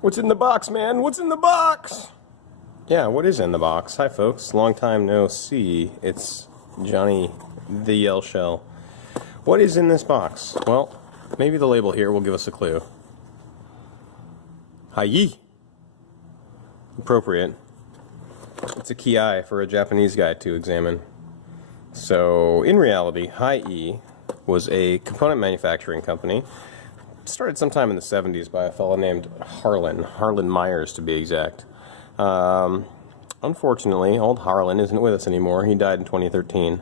What's in the box, man? What's in the box? Yeah, what is in the box? Hi, folks. Long time no see. It's Johnny the Yell Shell. What is in this box? Well, maybe the label here will give us a clue. Hi-yi. Appropriate. It's a ki for a Japanese guy to examine. So, in reality, Hi-E was a component manufacturing company. Started sometime in the 70s by a fellow named Harlan Myers to be exact. Unfortunately, old Harlan isn't with us anymore. He died in 2013.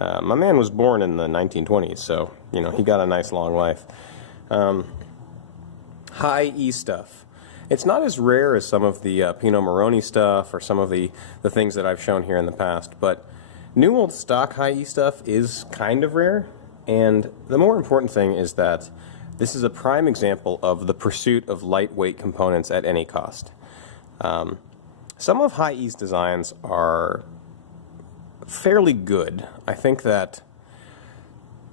My man was born in the 1920s, so, you know, he got a nice long life. Hi-E stuff. It's not as rare as some of the Pinot Moroni stuff or some of the things that I've shown here in the past, but new old stock Hi-E stuff is kind of rare, and the more important thing is that this is a prime example of the pursuit of lightweight components at any cost. Some of Hi-E's designs are fairly good. I think that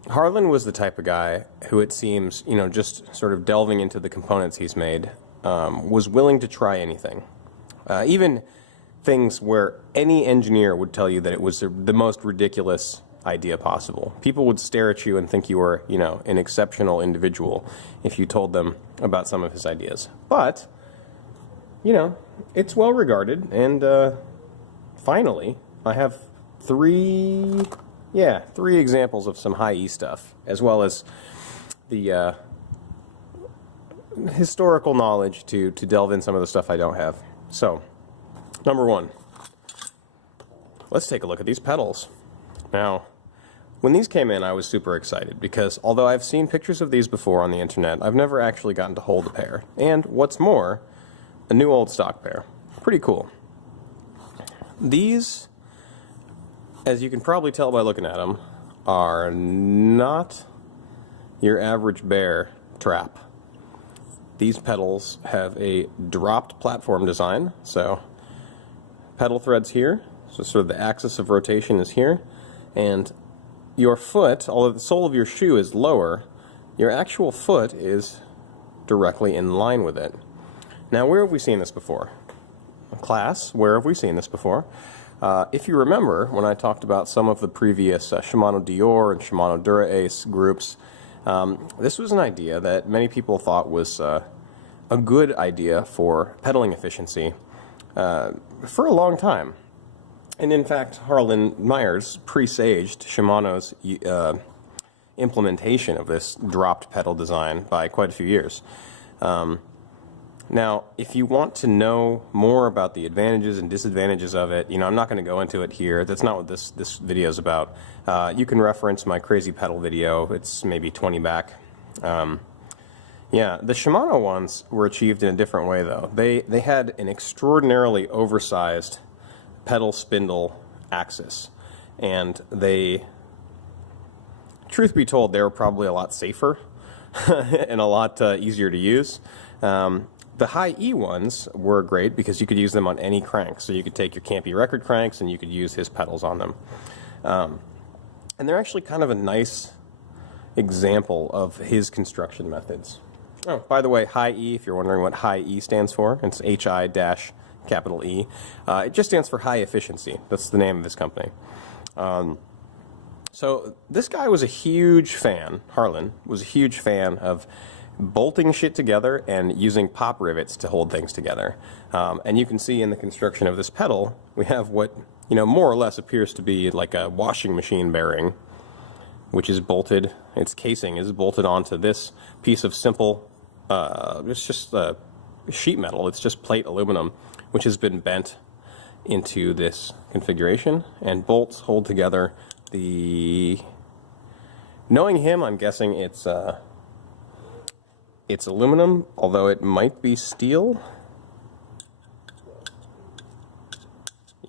Harlan was the type of guy who, it seems, you know, just sort of delving into the components he's made, was willing to try anything. Even things where any engineer would tell you that it was the most ridiculous idea possible. People would stare at you and think you were, you know, an exceptional individual if you told them about some of his ideas. But, you know, it's well regarded, and finally, I have three examples of some Hi-E stuff, as well as the historical knowledge to delve in some of the stuff I don't have. So, number one, let's take a look at these pedals. Now, when these came in, I was super excited because although I've seen pictures of these before on the internet, I've never actually gotten to hold a pair. And what's more, a new old stock pair. Pretty cool. These, as you can probably tell by looking at them, are not your average bear trap. These pedals have a dropped platform design, so pedal threads here, so sort of the axis of rotation is here, and your foot, although the sole of your shoe is lower, your actual foot is directly in line with it. Now, where have we seen this before? Class, where have we seen this before? If you remember, when I talked about some of the previous Shimano Dior and Shimano Dura-Ace groups, this was an idea that many people thought was a good idea for pedaling efficiency for a long time. And in fact, Harlan Myers presaged Shimano's implementation of this dropped pedal design by quite a few years. Now, if you want to know more about the advantages and disadvantages of it, you know, I'm not going to go into it here. That's not what this video is about. You can reference my crazy pedal video. It's maybe 20 back. Yeah, the Shimano ones were achieved in a different way, though. They had an extraordinarily oversized pedal spindle axis, and they, truth be told, they were probably a lot safer and a lot easier to use. The Hi-E ones were great because you could use them on any crank, so you could take your Campy record cranks and you could use his pedals on them. And they're actually kind of a nice example of his construction methods. Oh, by the way, Hi-E, if you're wondering what Hi-E stands for, it's H-I-capital E. It just stands for high efficiency. That's the name of this company. So this guy was a huge fan, Harlan, was a huge fan of bolting shit together and using pop rivets to hold things together. And you can see in the construction of this pedal, we have what, you know, more or less appears to be like a washing machine bearing, which is bolted, its casing is bolted onto this piece of simple, it's just sheet metal, it's just plate aluminum, which has been bent into this configuration, and bolts hold together the, knowing him, I'm guessing it's aluminum, although it might be steel.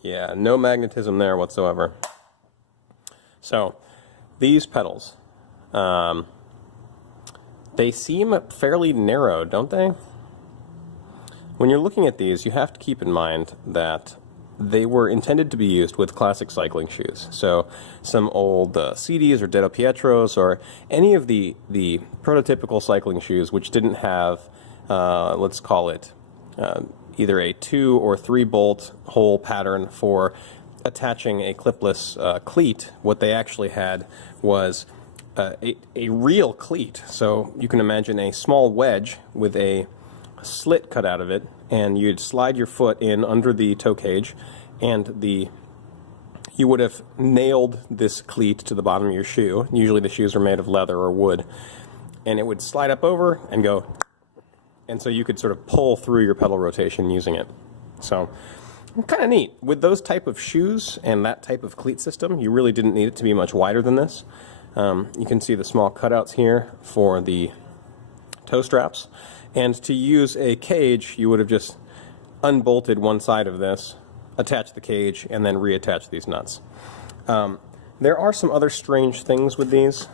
Yeah, no magnetism there whatsoever. So, these pedals, they seem fairly narrow, don't they? When you're looking at these, you have to keep in mind that they were intended to be used with classic cycling shoes. So some old CDs or Dedo Pietros or any of the prototypical cycling shoes which didn't have let's call it either a 2 or 3 bolt hole pattern for attaching a clipless cleat. What they actually had was a real cleat. So you can imagine a small wedge with a slit cut out of it, and you'd slide your foot in under the toe cage, and you would have nailed this cleat to the bottom of your shoe. Usually the shoes are made of leather or wood, and it would slide up over and go, and so you could sort of pull through your pedal rotation using it. So kind of neat. With those type of shoes and that type of cleat system, you really didn't need it to be much wider than this. You can see the small cutouts here for the toe straps. And to use a cage, you would have just unbolted one side of this, attached the cage, and then reattached these nuts. There are some other strange things with these.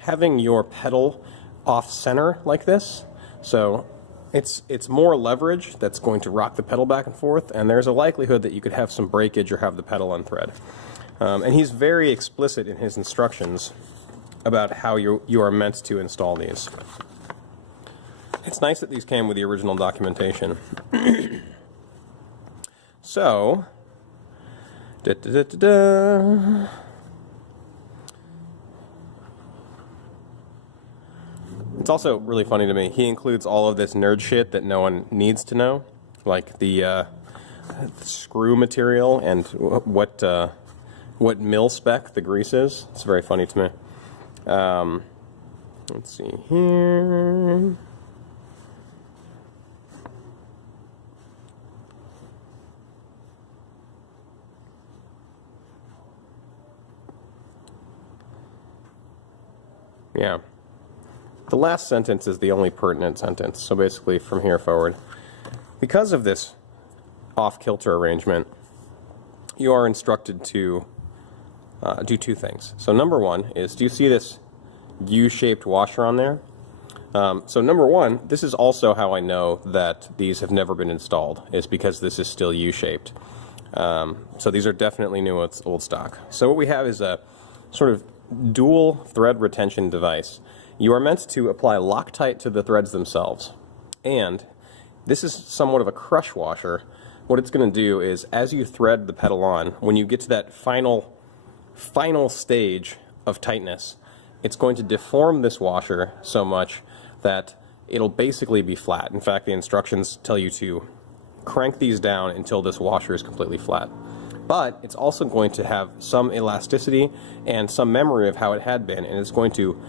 Having your pedal off-center like this, so it's more leverage that's going to rock the pedal back and forth, and there's a likelihood that you could have some breakage or have the pedal unthread. And he's very explicit in his instructions about how you are meant to install these. It's nice that these came with the original documentation. So, it's also really funny to me. He includes all of this nerd shit that no one needs to know, like the screw material and what mil spec the grease is. It's very funny to me. Let's see here. Yeah. The last sentence is the only pertinent sentence, so basically from here forward. Because of this off-kilter arrangement, you are instructed to do 2 things. So number 1 is, do you see this U-shaped washer on there? So number 1, this is also how I know that these have never been installed, is because this is still U-shaped. So these are definitely new, it's old stock. So what we have is a sort of dual thread retention device. You are meant to apply Loctite to the threads themselves, and this is somewhat of a crush washer. What it's going to do is, as you thread the pedal on, when you get to that final stage of tightness, it's going to deform this washer so much that it'll basically be flat. In fact, the instructions tell you to crank these down until this washer is completely flat. But it's also going to have some elasticity and some memory of how it had been, and it's going to,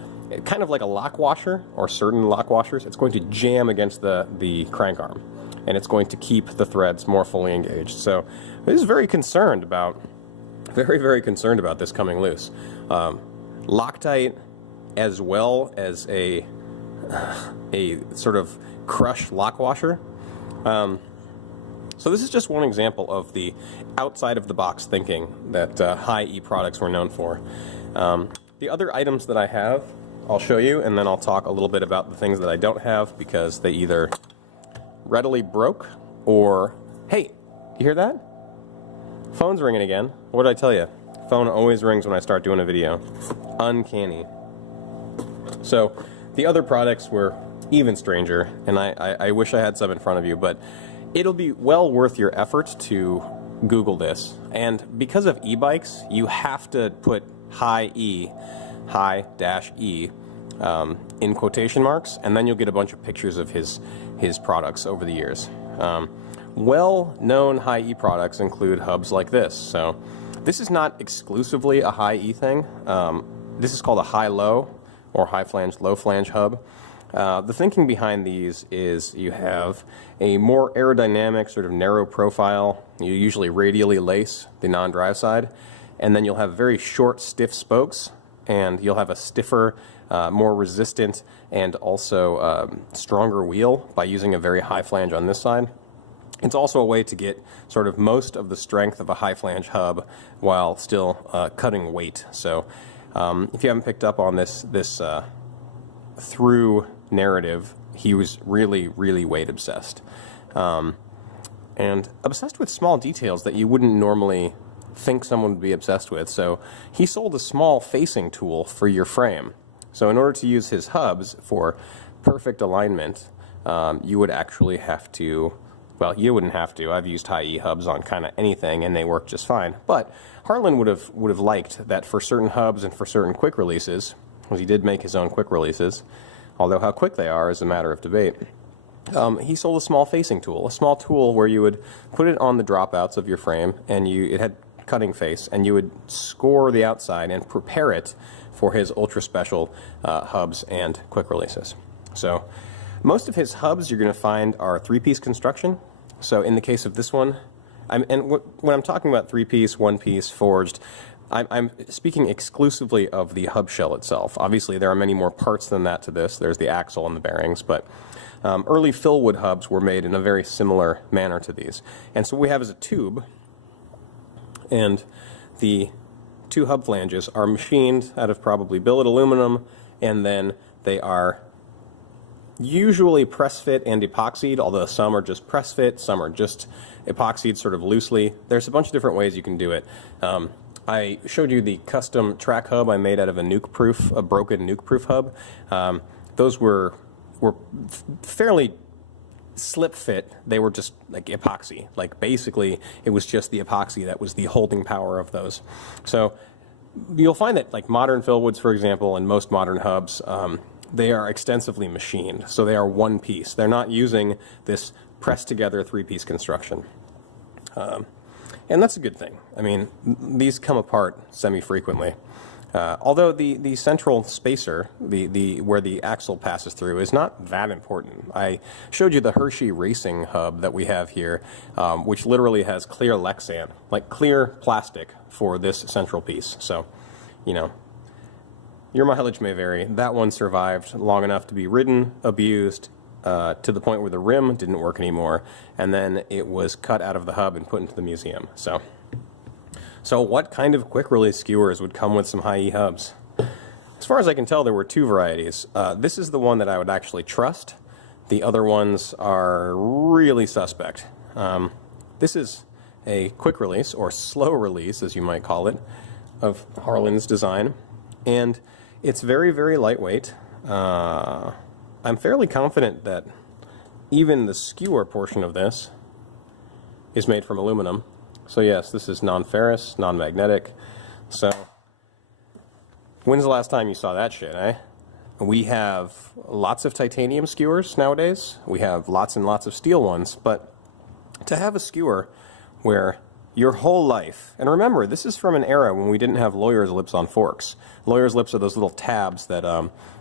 kind of like a lock washer, or certain lock washers, it's going to jam against the crank arm, and it's going to keep the threads more fully engaged. So I was very concerned about this coming loose. Loctite, as well as a sort of crushed lock washer. So this is just one example of the outside-of-the-box thinking that high-E products were known for. The other items that I have, I'll show you, and then I'll talk a little bit about the things that I don't have because they either readily broke or... Hey, you hear that? Phone's ringing again. What did I tell you? Phone always rings when I start doing a video. Uncanny. So the other products were even stranger, and I wish I had some in front of you, but it'll be well worth your effort to Google this. And because of e-bikes, you have to put high-E in quotation marks, and then you'll get a bunch of pictures of his products over the years. Well-known high-E products include hubs like this. So this is not exclusively a high-E thing. This is called a high-low or high-flange, low-flange hub. The thinking behind these is you have a more aerodynamic, sort of narrow profile. You usually radially lace the non-drive side, and then you'll have very short, stiff spokes, and you'll have a stiffer, more resistant, and also stronger wheel by using a very high flange on this side. It's also a way to get sort of most of the strength of a high flange hub while still cutting weight. So if you haven't picked up on this through narrative, he was really, really weight obsessed. And obsessed with small details that you wouldn't normally think someone would be obsessed with. So he sold a small facing tool for your frame. So in order to use his hubs for perfect alignment, you would actually have to, well, you wouldn't have to. I've used high E hubs on kind of anything, and they work just fine. But Harlan would have liked that for certain hubs and for certain quick releases, because he did make his own quick releases, although how quick they are is a matter of debate. He sold a small facing tool, a small tool where you would put it on the dropouts of your frame, and it had cutting face, and you would score the outside and prepare it for his ultra special hubs and quick releases. So most of his hubs you're going to find are 3-piece construction. So in the case of this one, when I'm talking about 3-piece, 1-piece, forged, I'm speaking exclusively of the hub shell itself. Obviously, there are many more parts than that to this. There's the axle and the bearings, but early Philwood hubs were made in a very similar manner to these. And so what we have is a tube, and the 2 hub flanges are machined out of probably billet aluminum, and then they are usually press fit and epoxied, although some are just press fit, some are just epoxied sort of loosely. There's a bunch of different ways you can do it. I showed you the custom track hub I made out of a broken nuke-proof hub. Those were fairly slip fit. They were just like epoxy. Like basically, it was just the epoxy that was the holding power of those. So you'll find that like modern Philwoods, for example, and most modern hubs, they are extensively machined. So they are 1 piece. They're not using this pressed together 3-piece construction. And that's a good thing. I mean, these come apart semi-frequently. Although the central spacer, where the axle passes through, is not that important. I showed you the Hershey Racing hub that we have here, which literally has clear Lexan, like clear plastic for this central piece. So, you know, your mileage may vary. That one survived long enough to be ridden, abused, to the point where the rim didn't work anymore, and then it was cut out of the hub and put into the museum. So what kind of quick release skewers would come with some high E hubs? As far as I can tell, there were 2 varieties. This is the one that I would actually trust. The other ones are really suspect. This is a quick release, or slow release, as you might call it, of Harlan's design. And it's very, very lightweight. I'm fairly confident that even the skewer portion of this is made from aluminum. So yes, this is non-ferrous, non-magnetic. So when's the last time you saw that shit, eh? We have lots of titanium skewers nowadays. We have lots and lots of steel ones. But to have a skewer where your whole life, and remember, this is from an era when we didn't have lawyer's lips on forks. Lawyer's lips are those little tabs that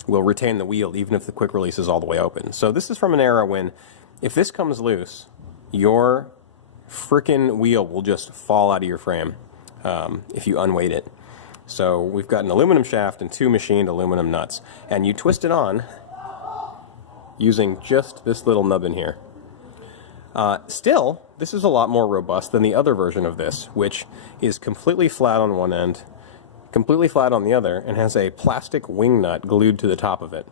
will retain the wheel even if the quick release is all the way open. So this is from an era when if this comes loose, your frickin' wheel will just fall out of your frame if you unweight it. So we've got an aluminum shaft and 2 machined aluminum nuts. And you twist it on using just this little nubbin here. Still, this is a lot more robust than the other version of this, which is completely flat on one end, completely flat on the other, and has a plastic wing nut glued to the top of it.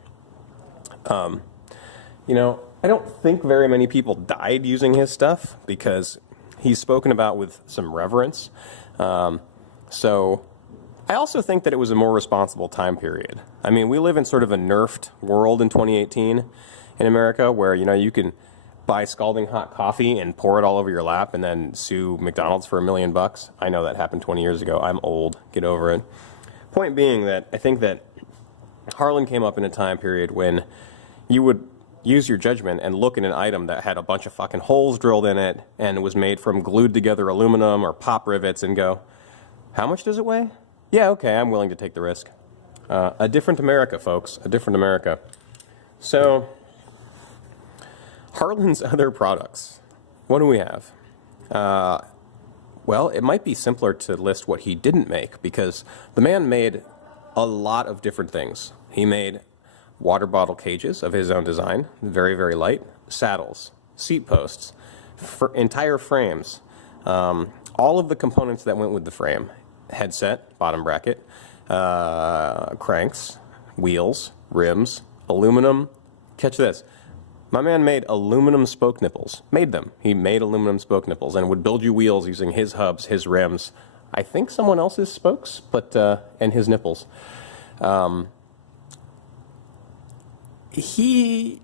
You know, I don't think very many people died using his stuff because he's spoken about with some reverence. So I also think that it was a more responsible time period. I mean, we live in sort of a nerfed world in 2018 in America where, you know, you can buy scalding hot coffee and pour it all over your lap and then sue McDonald's for $1 million. I know that happened 20 years ago. I'm old. Get over it. Point being that I think that Harlan came up in a time period when you would use your judgment and look at an item that had a bunch of fucking holes drilled in it and was made from glued together aluminum or pop rivets and go, how much does it weigh? Yeah, okay, I'm willing to take the risk. A different America, folks. A different America. So Harlan's other products. What do we have? Well, it might be simpler to list what he didn't make because the man made a lot of different things. He made water bottle cages of his own design, very, very light, saddles, seat posts, entire frames, all of the components that went with the frame, headset, bottom bracket, cranks, wheels, rims, aluminum. Catch this. My man made aluminum spoke nipples. Made them. He made aluminum spoke nipples and would build you wheels using his hubs, his rims. I think someone else's spokes, but and his nipples. He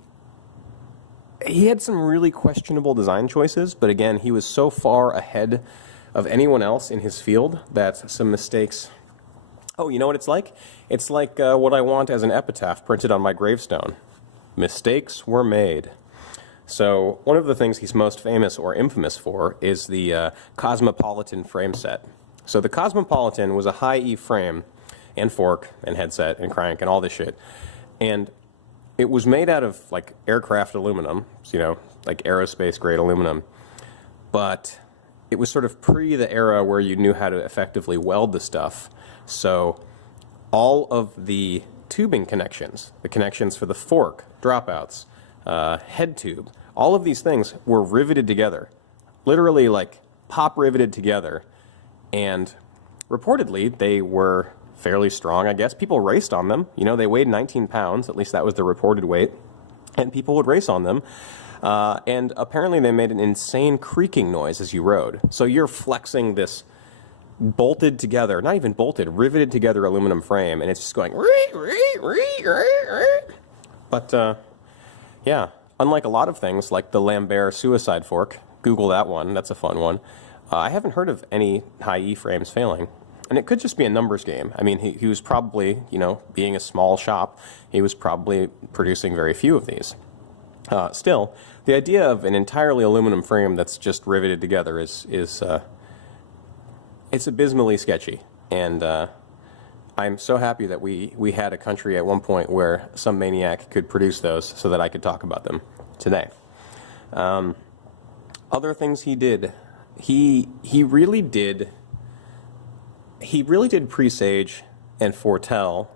He had some really questionable design choices, but again, he was so far ahead of anyone else in his field that some mistakes. Oh, you know what it's like? It's like what I want as an epitaph printed on my gravestone. Mistakes were made. So one of the things he's most famous or infamous for is the Cosmopolitan frame set. So the Cosmopolitan was a high E frame and fork and headset and crank and all this shit. And it was made out of like aircraft aluminum, you know, like aerospace grade aluminum. But it was sort of pre the era where you knew how to effectively weld the stuff. So all of the tubing connections, the connections for the fork, dropouts, head tube, all of these things were riveted together, literally like pop riveted together. And reportedly, they were fairly strong, I guess. People raced on them. You know, they weighed 19 pounds, at least that was the reported weight, and people would race on them. And apparently they made an insane creaking noise as you rode. So you're flexing this bolted together, not even bolted, riveted together aluminum frame, and it's just going. But yeah, unlike a lot of things like the Lambert suicide fork, Google that one, that's a fun one. I haven't heard of any high E frames failing. And it could just be a numbers game. I mean, he was probably, you know, being a small shop, he was probably producing very few of these. Still, the idea of an entirely aluminum frame that's just riveted together is it's abysmally sketchy. And I'm so happy that we had a country at one point where some maniac could produce those so that I could talk about them today. Other things he did, he really did presage and foretell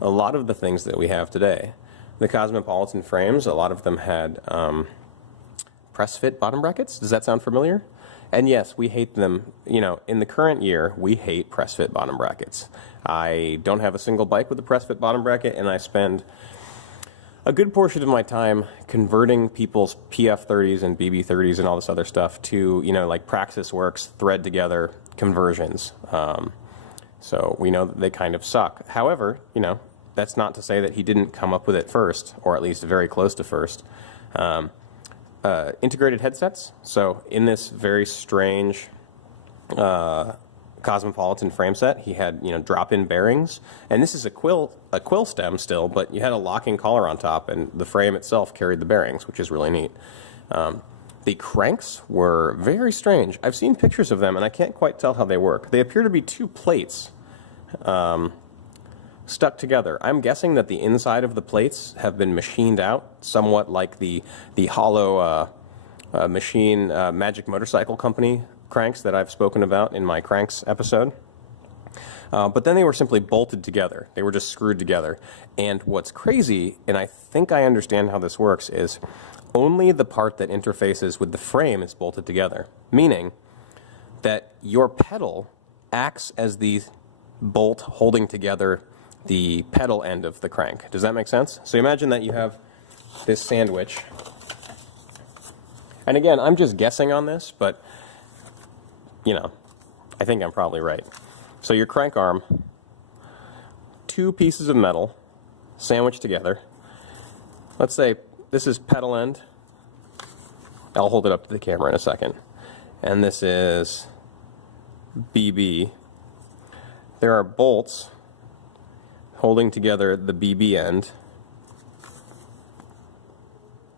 a lot of the things that we have today. The Cosmopolitan frames, a lot of them had press-fit bottom brackets. Does that sound familiar? And yes, we hate them. You know, in the current year, we hate press-fit bottom brackets. I don't have a single bike with a press-fit bottom bracket, and I spend a good portion of my time converting people's PF30s and BB30s and all this other stuff to, you know, like Praxis Works, thread together conversions. So we know that they kind of suck. However, you know, that's not to say that he didn't come up with it first, or at least very close to first. Integrated headsets. So in this very strange Cosmopolitan frame set, he had, you know, drop-in bearings, and this is a quill stem still, but you had a locking collar on top, and the frame itself carried the bearings, which is really neat. The cranks were very strange. I've seen pictures of them, and I can't quite tell how they work. They appear to be two plates stuck together. I'm guessing that the inside of the plates have been machined out, somewhat like the hollow machine Magic Motorcycle Company cranks that I've spoken about in my cranks episode. But then they were simply bolted together. They were just screwed together. And what's crazy, and I think I understand how this works, is only the part that interfaces with the frame is bolted together, meaning that your pedal acts as the bolt holding together the pedal end of the crank. Does that make sense? So imagine that you have this sandwich. And again, I'm just guessing on this, but, you know, I think I'm probably right. So your crank arm, two pieces of metal sandwiched together. Let's say this is pedal end. I'll hold it up to the camera in a second. And this is BB. There are bolts holding together the BB end.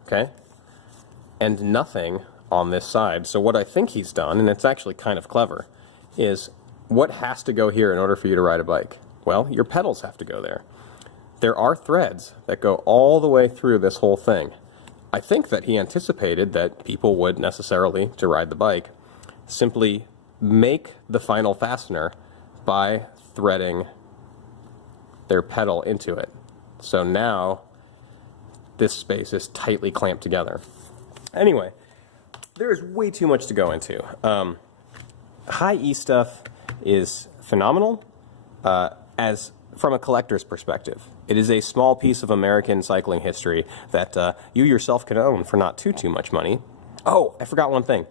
Okay? And nothing on this side. So what I think he's done, and it's actually kind of clever, is what has to go here in order for you to ride a bike? Well, your pedals have to go there. There are threads that go all the way through this whole thing. I think that he anticipated that people would necessarily, to ride the bike, simply make the final fastener by threading their pedal into it. So now this space is tightly clamped together. Anyway, there is way too much to go into. High E stuff is phenomenal as from a collector's perspective. It is a small piece of American cycling history that you yourself can own for not too much money. Oh, I forgot one thing.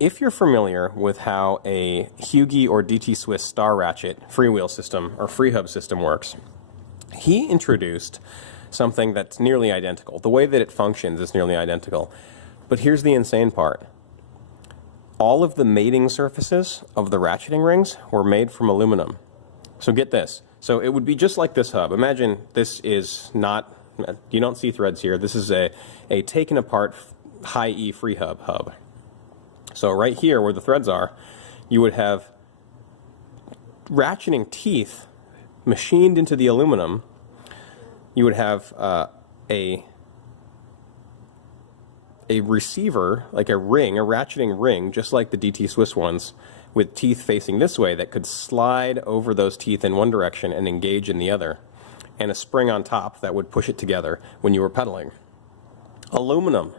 If you're familiar with how a Hugie or DT Swiss Star Ratchet freewheel system or free hub system works, he introduced something that's nearly identical. The way that it functions is nearly identical. But here's the insane part. All of the mating surfaces of the ratcheting rings were made from aluminum. So get this. So it would be just like this hub. Imagine this is not, you don't see threads here. This is a taken apart high E free hub. So right here where the threads are, you would have ratcheting teeth machined into the aluminum. You would have a receiver, like a ring, a ratcheting ring, just like the DT Swiss ones, with teeth facing this way that could slide over those teeth in one direction and engage in the other, and a spring on top that would push it together when you were pedaling. Aluminum.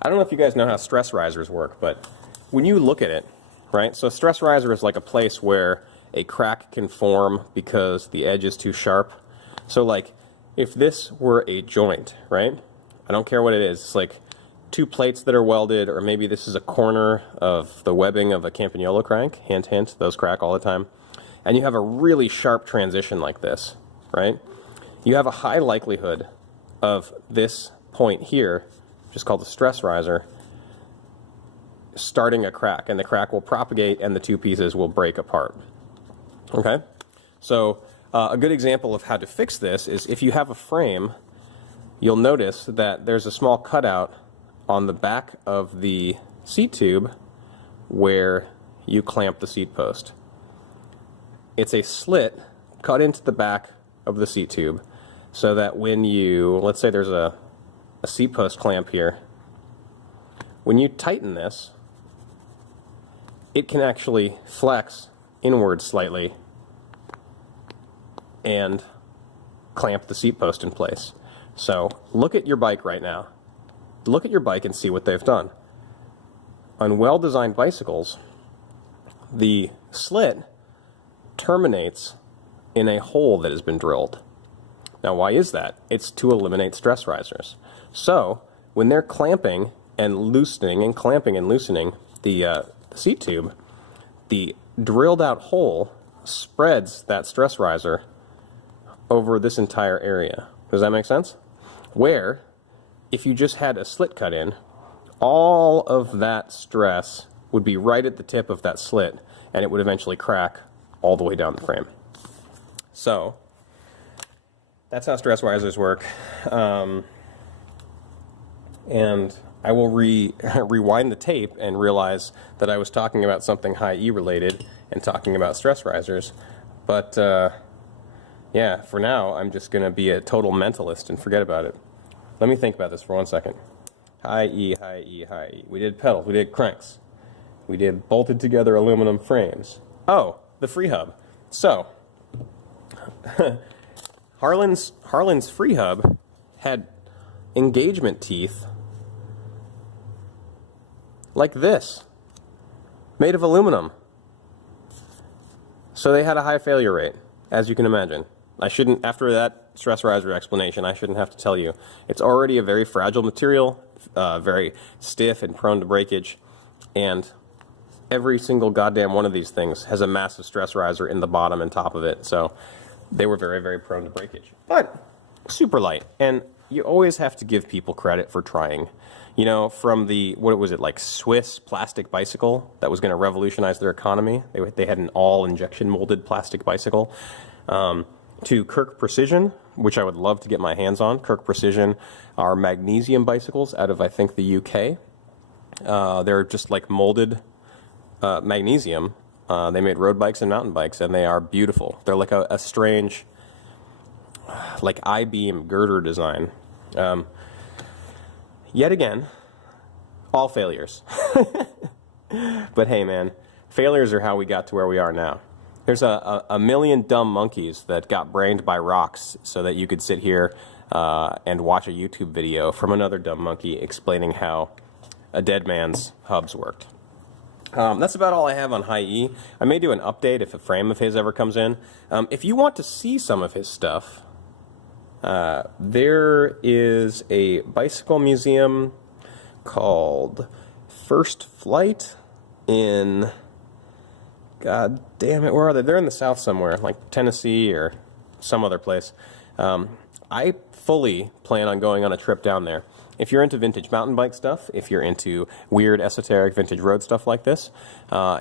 I don't know if you guys know how stress risers work, but when you look at it, right, so a stress riser is like a place where a crack can form because the edge is too sharp. So like if this were a joint, right, I don't care what it is, it's like two plates that are welded, or maybe this is a corner of the webbing of a Campagnolo crank, hint hint, those crack all the time, and you have a really sharp transition like this, right, you have a high likelihood of this point here, which is called the stress riser, starting a crack, and the crack will propagate and the two pieces will break apart. Okay? So a good example of how to fix this is if you have a frame, you'll notice that there's a small cutout on the back of the seat tube where you clamp the seat post. It's a slit cut into the back of the seat tube so that when you, let's say there's a seat post clamp here, when you tighten this, it can actually flex inward slightly and clamp the seat post in place. So look at your bike right now. Look at your bike and see what they've done. On well-designed bicycles, the slit terminates in a hole that has been drilled. Now why is that? It's to eliminate stress risers. So when they're clamping and loosening and clamping and loosening the seat tube, the drilled out hole spreads that stress riser over this entire area. Does that make sense? Where, if you just had a slit cut in, all of that stress would be right at the tip of that slit, and it would eventually crack all the way down the frame. So, that's how stress risers work. And I will rewind the tape and realize that I was talking about something high E related and talking about stress risers. But yeah, for now, I'm just going to be a total mentalist and forget about it. Let me think about this for 1 second. High E, high E, high E. We did pedals, we did cranks. We did bolted together aluminum frames. Oh, the free hub. So, Harlan's free hub had engagement teeth like this, made of aluminum. So they had a high failure rate, as you can imagine. I shouldn't, after that stress riser explanation, I shouldn't have to tell you. It's already a very fragile material, very stiff and prone to breakage, and every single goddamn one of these things has a massive stress riser in the bottom and top of it, so they were very, very prone to breakage. But super light, and you always have to give people credit for trying. You know, from the, what was it, like Swiss plastic bicycle that was going to revolutionize their economy. They had an all-injection molded plastic bicycle. To Kirk Precision, which I would love to get my hands on. Kirk Precision are magnesium bicycles out of, I think, the UK. They're just like molded magnesium. They made road bikes and mountain bikes, and they are beautiful. They're like a strange, like I-beam girder design. Yet again, all failures. But hey, man, failures are how we got to where we are now. There's a million dumb monkeys that got brained by rocks so that you could sit here and watch a YouTube video from another dumb monkey explaining how a dead man's hubs worked. That's about all I have on high E. I may do an update if a frame of his ever comes in. If you want to see some of his stuff, there is a bicycle museum called First Flight in, God damn it, where are they? They're in the South somewhere, like Tennessee or some other place. I fully plan on going on a trip down there. If you're into vintage mountain bike stuff, if you're into weird, esoteric vintage road stuff like this,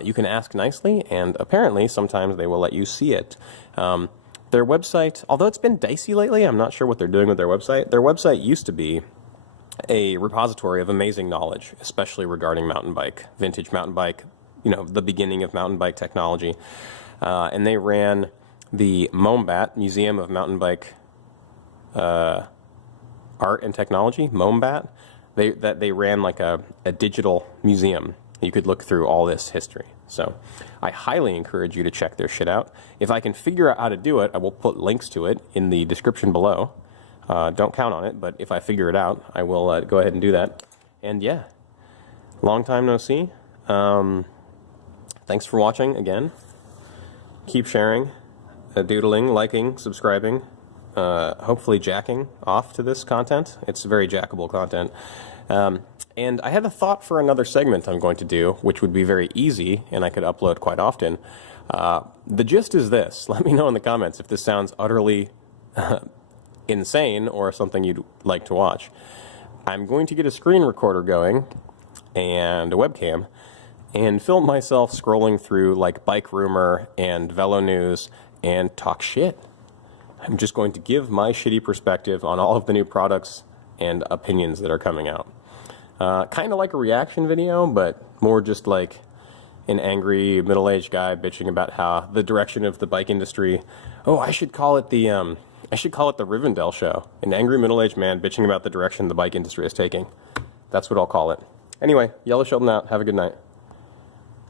you can ask nicely, and apparently sometimes they will let you see it. Their website, although it's been dicey lately, I'm not sure what they're doing with their website. Their website used to be a repository of amazing knowledge, especially regarding mountain bike, vintage mountain bike, the beginning of mountain bike technology. And they ran the MOMBAT, Museum of Mountain Bike Art and Technology, MOMBAT. They ran like a digital museum. You could look through all this history. So I highly encourage you to check their shit out. If I can figure out how to do it, I will put links to it in the description below. Don't count on it, but if I figure it out, I will go ahead and do that. And yeah, long time no see. Thanks for watching again. Keep sharing, doodling, liking, subscribing, hopefully jacking off to this content. It's very jackable content. And I had a thought for another segment I'm going to do, which would be very easy, and I could upload quite often. The gist is this. Let me know in the comments if this sounds utterly insane or something you'd like to watch. I'm going to get a screen recorder going and a webcam and film myself scrolling through like Bike Rumor and Velo News and talk shit. I'm just going to give my shitty perspective on all of the new products and opinions that are coming out. Kind of like a reaction video, but more just like an angry middle-aged guy bitching about how the direction of the bike industry. Oh, I should call it the Rivendell Show. An angry middle-aged man bitching about the direction the bike industry is taking. That's what I'll call it. Anyway, Yellow Sheldon out. Have a good night.